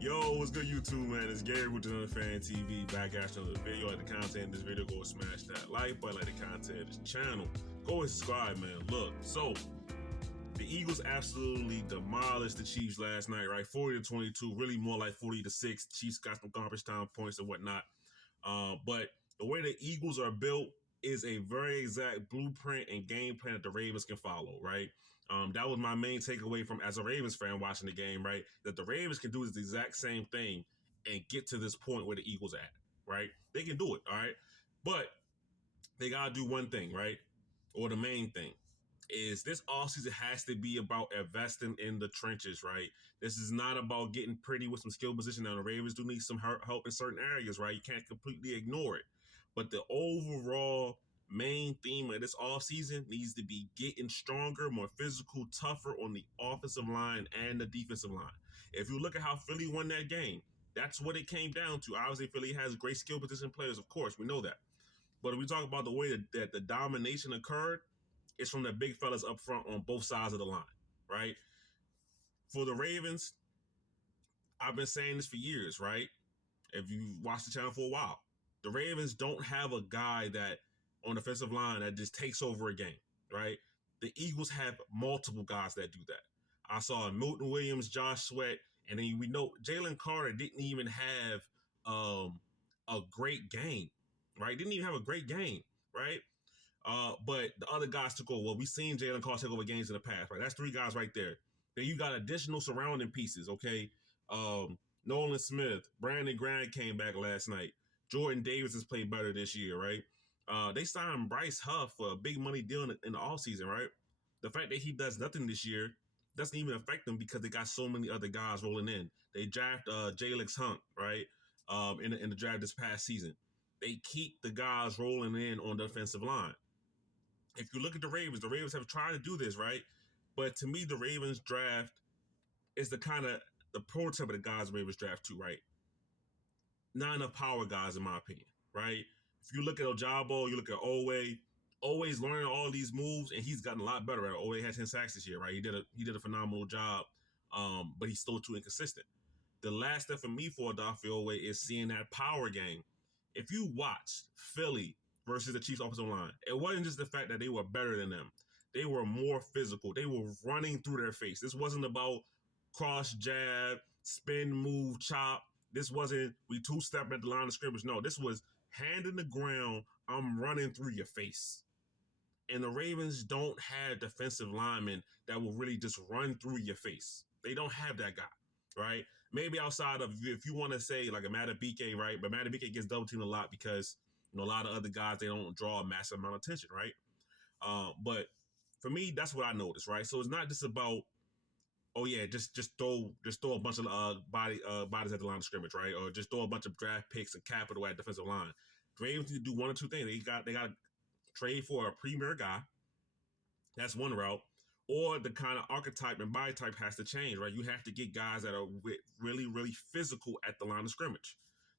Yo, what's good, YouTube, man? It's Gary with another Fan TV, back after another video. Like the content in this video, go smash that like button, like the content of this channel. Go and subscribe, man. Look, so the Eagles absolutely demolished the Chiefs last night, right? 40-22, really more like 40-6. Chiefs got some garbage time points and whatnot. But the way the Eagles are built is a very exact blueprint and game plan that the Ravens can follow, right? That was my main takeaway from as a Ravens fan watching the game, right? That the Ravens can do the exact same thing and get to this point where the Eagles at, right? They can do it, all right? But they got to do one thing, right? Or the main thing is this offseason has to be about investing in the trenches, right? This is not about getting pretty with some skill position. Now, the Ravens do need some help in certain areas, right? You can't completely ignore it. But the overall main theme of this offseason needs to be getting stronger, more physical, tougher on the offensive line and the defensive line. If you look at how Philly won that game, that's what it came down to. Obviously, Philly has great skill position players, of course. We know that. But if we talk about the way that the domination occurred, it's from the big fellas up front on both sides of the line, right? For the Ravens, I've been saying this for years, right? If you watched the channel for a while, the Ravens don't have a guy that on the offensive line that just takes over a game, right? The Eagles have multiple guys that do that. I saw Milton Williams, Josh Sweat, and then we know Jalen Carter didn't even have a great game, right? Didn't even have a great game, right? But the other guys took over. Well, we've seen Jalen Carter take over games in the past, right? That's three guys right there. Then you got additional surrounding pieces, okay? Nolan Smith, Brandon Grant came back last night. Jordan Davis has played better this year, right? They signed Bryce Huff for a big money deal in the offseason, right? The fact that he does nothing this year doesn't even affect them because they got so many other guys rolling in. They draft Jalix Hunt, right? In the draft this past season. They keep the guys rolling in on the offensive line. If you look at the Ravens have tried to do this, right? But to me, the Ravens draft is the prototype of the guys the Ravens draft too, right? Not enough power guys, in my opinion, right? If you look at Ojabo, you look at Owe, Owe's learning all these moves, and he's gotten a lot better at it. Owe had 10 sacks this year, right? He did a phenomenal job, but he's still too inconsistent. The last step for me for Odafe Owe is seeing that power game. If you watch Philly versus the Chiefs offensive line, it wasn't just the fact that they were better than them. They were more physical. They were running through their face. This wasn't about cross jab, spin, move, chop. This wasn't we two-step at the line of scrimmage. No, this was hand in the ground, I'm running through your face. And the Ravens don't have defensive linemen that will really just run through your face. They don't have that guy, right? Maybe outside of, if you want to say like a Matabike, right? But Matabike gets double teamed a lot because, a lot of other guys, they don't draw a massive amount of attention, right? But for me, that's what I noticed, right? So it's not just about, oh yeah, just throw a bunch of bodies at the line of scrimmage, right? Or just throw a bunch of draft picks and capital at defensive line. The Ravens need to do one or two things. They got to trade for a premier guy. That's one route. Or the kind of archetype and body type has to change, right? You have to get guys that are really, really physical at the line of scrimmage.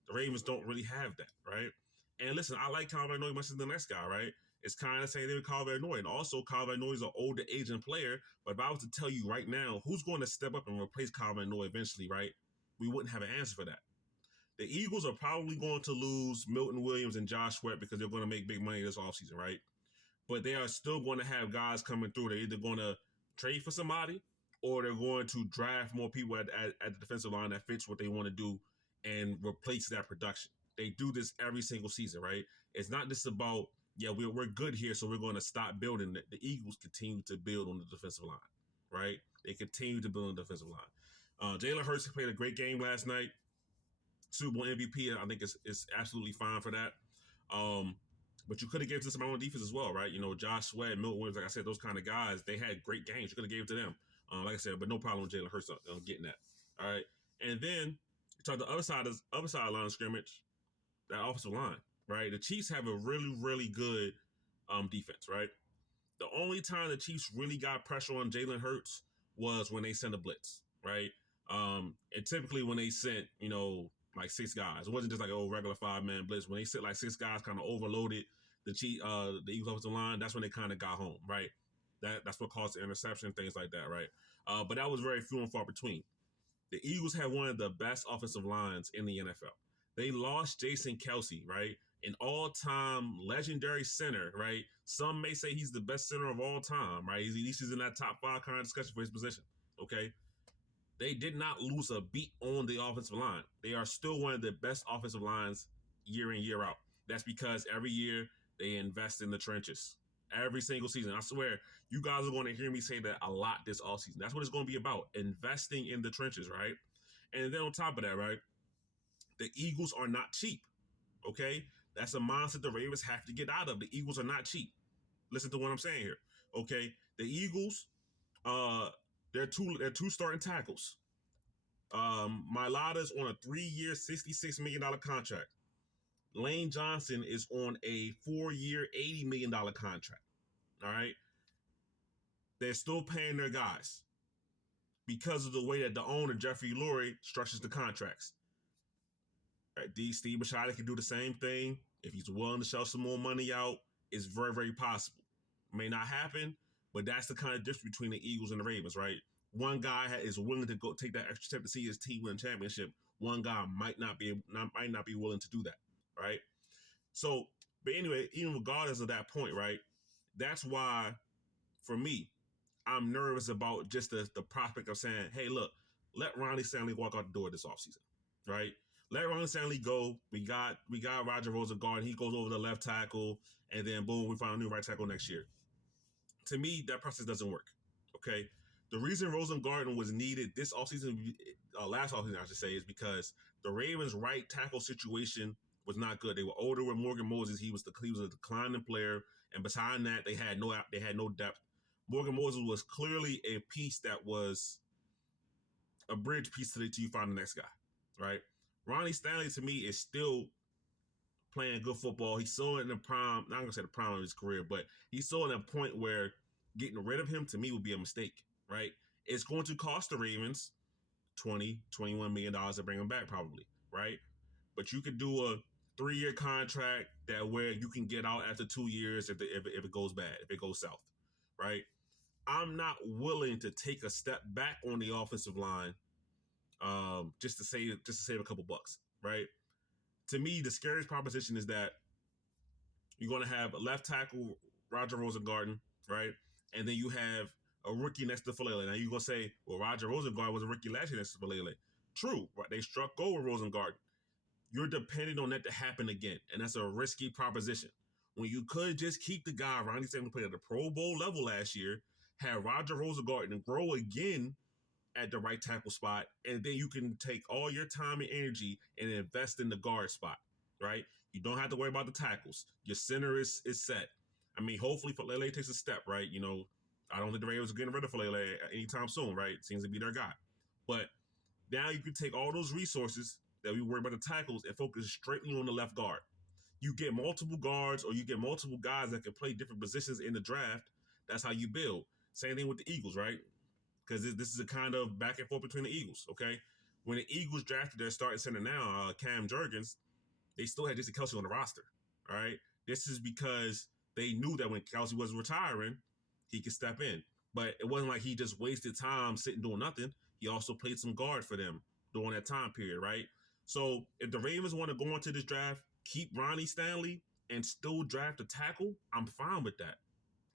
The Ravens don't really have that, right? And listen, I like Kyle Van Noy much as the next guy, right? It's kind of the same thing with Kyle Van Noy. And also, Kyle Van Noy is an older, aging player. But if I was to tell you right now who's going to step up and replace Kyle Van Noy eventually, right? We wouldn't have an answer for that. The Eagles are probably going to lose Milton Williams and Josh Sweat because they're going to make big money this offseason, right? But they are still going to have guys coming through. They're either going to trade for somebody or they're going to draft more people at the defensive line that fits what they want to do and replace that production. They do this every single season, right? It's not just about, yeah, we're good here, so we're going to stop building. The Eagles continue to build on the defensive line, right? They continue to build on the defensive line. Jalen Hurts played a great game last night. Super Bowl MVP, I think is absolutely fine for that. But you could have given it to somebody on defense as well, right? Josh Sweat, Milton Williams, like I said, those kind of guys, they had great games. You could have gave it to them. Like I said, but no problem with Jalen Hurts getting that. All right. And then you talk the other side of the line of scrimmage, that offensive line, right? The Chiefs have a really, really good defense, right? The only time the Chiefs really got pressure on Jalen Hurts was when they sent a blitz, right? And typically when they sent, like six guys, it wasn't just like a regular 5-man blitz. When they sent like six guys, kind of overloaded the Eagles offensive line, that's when they kind of got home, right? That's what caused the interception, things like that, right? But that was very few and far between. The Eagles have one of the best offensive lines in the NFL. They lost Jason Kelsey, right? An all-time legendary center, right? Some may say he's the best center of all time, right? He's in that top 5 kind of discussion for his position. Okay. They did not lose a beat on the offensive line. They are still one of the best offensive lines year in, year out. That's because every year they invest in the trenches. Every single season. I swear, you guys are going to hear me say that a lot this offseason. That's what it's going to be about. Investing in the trenches, right? And then on top of that, right? The Eagles are not cheap. Okay? That's a mindset the Ravens have to get out of. The Eagles are not cheap. Listen to what I'm saying here. Okay? The Eagles, they're two starting tackles. Mailata's on a 3-year, $66 million contract. Lane Johnson is on a 4-year, $80 million contract. All right. They're still paying their guys because of the way that the owner, Jeffrey Lurie, structures the contracts. Right? Steve Bisciotti can do the same thing. If he's willing to shell some more money out, it's very, very possible. May not happen, but that's the kind of difference between the Eagles and the Ravens, right? One guy is willing to go take that extra step to see his team win a championship. One guy might not be willing to do that, right? So, but anyway, even regardless of that point, right? That's why, for me, I'm nervous about just the prospect of saying, hey, look, let Ronnie Stanley walk out the door this offseason, right? Let Ronnie Stanley go. We got Roger Rosengarten. He goes over the left tackle, and then boom, we find a new right tackle next year. To me, that process doesn't work. Okay. The reason Rosengarten was needed this offseason, last offseason, I should say, is because the Ravens' right tackle situation was not good. They were older with Morgan Moses. He was a declining player, and beside that, they had no depth. Morgan Moses was clearly a piece that was a bridge piece till you find the next guy, right? Ronnie Stanley, to me, is still playing good football. He's still in the prime, not gonna say the prime of his career, but he's still at a point where getting rid of him to me would be a mistake, right? It's going to cost the Ravens $21 million to bring him back, probably, right? But you could do a 3-year contract that where you can get out after 2 years if it goes bad, if it goes south, right? I'm not willing to take a step back on the offensive line, just to save a couple bucks, right? To me, the scariest proposition is that you're going to have a left tackle, Roger Rosengarten, right? And then you have a rookie next to Falele. Now you're going to say, well, Roger Rosengarten was a rookie last year next to Falele. True, right? They struck gold with Rosengarten. You're depending on that to happen again, and that's a risky proposition. When you could just keep the guy, Ronnie Stanley, played at the Pro Bowl level last year, have Roger Rosengarten grow again at the right tackle spot, and then you can take all your time and energy and invest in the guard spot, right? You don't have to worry about the tackles. Your center is set. I mean, hopefully Falele takes a step, right? You know, I don't think the Ravens are getting rid of Falele anytime soon, right? It seems to be their guy. But now you can take all those resources that we worry about the tackles and focus straightly on the left guard. You get multiple guards or you get multiple guys that can play different positions in the draft. That's how you build. Same thing with the Eagles, right? Because this is a kind of back and forth between the Eagles, okay? When the Eagles drafted their starting center now, Cam Jurgens, they still had Jason Kelsey on the roster, all right? This is because they knew that when Kelsey was retiring, he could step in. But it wasn't like he just wasted time sitting doing nothing. He also played some guard for them during that time period, right? So if the Ravens want to go into this draft, keep Ronnie Stanley and still draft a tackle, I'm fine with that.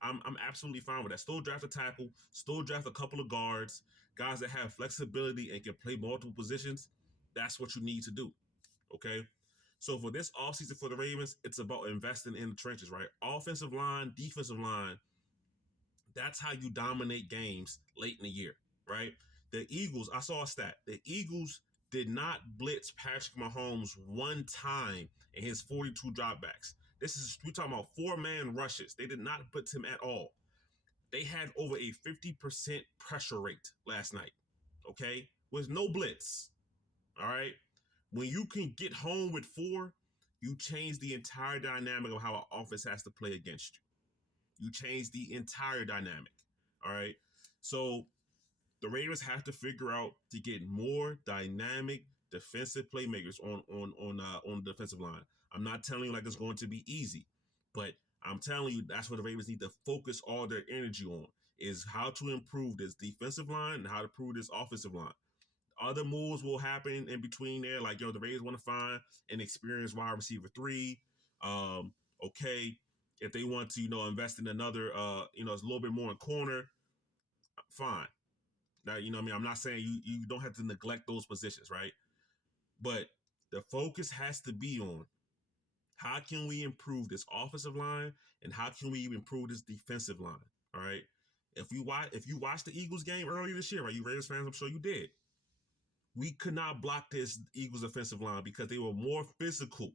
I'm absolutely fine with that. Still draft a tackle, still draft a couple of guards, guys that have flexibility and can play multiple positions. That's what you need to do, okay? So for this offseason for the Ravens, it's about investing in the trenches, right? Offensive line, defensive line. That's how you dominate games late in the year, right? The Eagles, I saw a stat. The Eagles did not blitz Patrick Mahomes one time in his 42 dropbacks. We're talking about 4-man rushes. They did not blitz him at all. They had over a 50% pressure rate last night, okay? With no blitz, all right? When you can get home with 4, you change the entire dynamic of how an offense has to play against you. You change the entire dynamic, all right? So the Ravens have to figure out to get more dynamic defensive playmakers on the defensive line. I'm not telling you like it's going to be easy, but I'm telling you that's what the Ravens need to focus all their energy on, is how to improve this defensive line and how to improve this offensive line. Other moves will happen in between there. Like, the Ravens want to find an experienced wide receiver 3. Okay. If they want to, invest in another, it's a little bit more in corner, fine. Now, I'm not saying you don't have to neglect those positions, right? But the focus has to be on how can we improve this offensive line and how can we improve this defensive line, all right? If you watched the Eagles game earlier this year, right, you Ravens fans, I'm sure you did. We could not block this Eagles offensive line because they were more physical.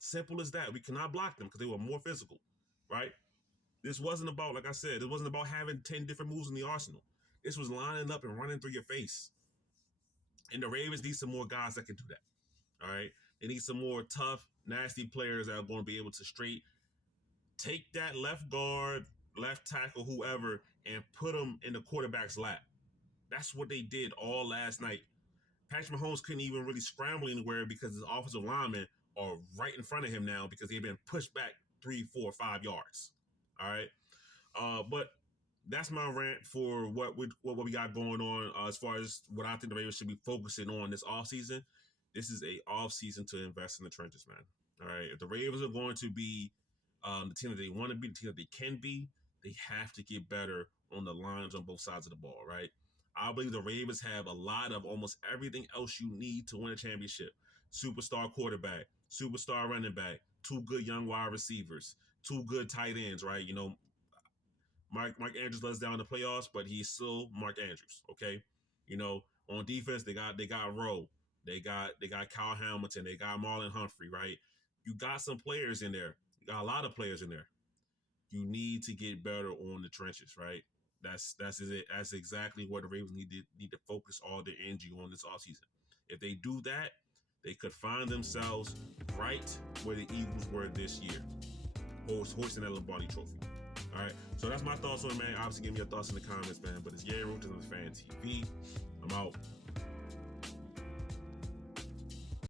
Simple as that. We cannot block them because they were more physical, right? This wasn't about, like I said, it wasn't about having 10 different moves in the arsenal. This was lining up and running through your face. And the Ravens need some more guys that can do that, all right? They need some more tough, nasty players that are going to be able to straight take that left guard, left tackle, whoever, and put them in the quarterback's lap. That's what they did all last night. Patrick Mahomes couldn't even really scramble anywhere because his offensive linemen are right in front of him now because they've been pushed back 3, 4, 5 yards. All right. But that's my rant for what we got going on as far as what I think the Ravens should be focusing on this offseason. This is a offseason to invest in the trenches, man. All right. If the Ravens are going to be the team that they want to be, the team that they can be, they have to get better on the lines on both sides of the ball, right? I believe the Ravens have a lot of almost everything else you need to win a championship. Superstar quarterback, superstar running back, 2 good young wide receivers, 2 good tight ends, right? Mark Andrews let us down in the playoffs, but he's still Mark Andrews, okay? On defense, they got Rowe. They got Kyle Hamilton. They got Marlon Humphrey, right? You got some players in there. You got a lot of players in there. You need to get better on the trenches, right? That's it. That's exactly what the Ravens need to focus all their energy on this offseason. If they do that, they could find themselves right where the Eagles were this year, hoisting that Lombardi trophy. All right, so that's my thoughts on it, man. Obviously, give me your thoughts in the comments, man. But it's Gary Root on the Fan TV. I'm out.